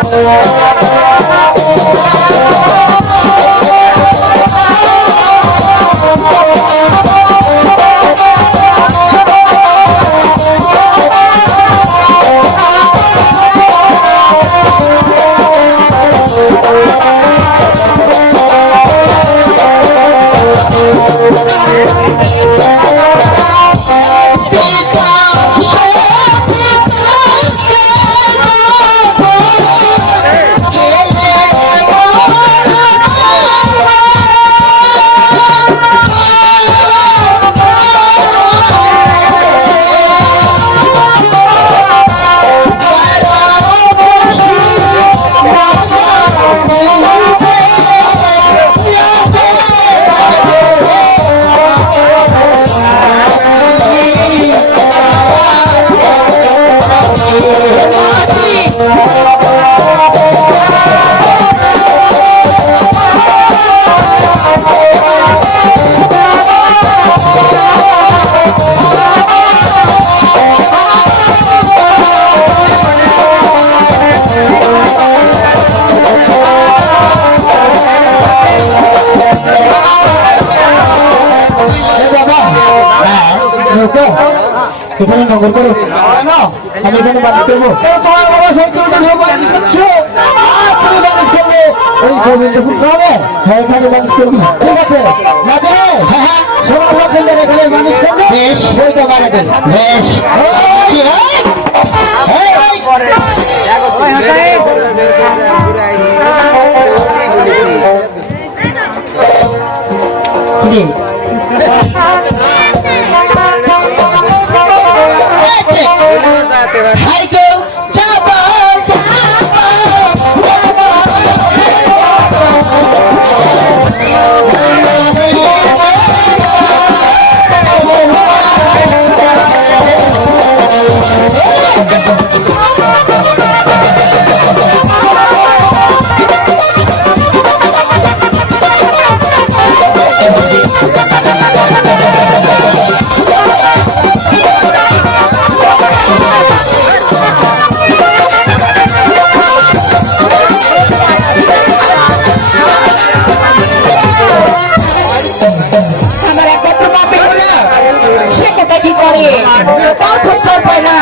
Lord. তো এখানে নগর করো। আমি এখানে বাড়ি করব তোমার বাবা সত্যি বাড়ি করছ তুমি বাড়ি করবে ওই গোবিন্দপুর গ্রামে হ্যাঁ এখানে মানুষ করবি ঠিক আছে। না দে। হ্যাঁ হ্যাঁ। সবার লোকের এখানে মানুষ করবে বেশ। তো গাড়ি দেন বেশ। Hi happy birthday. খোঁজ খবর পায় না।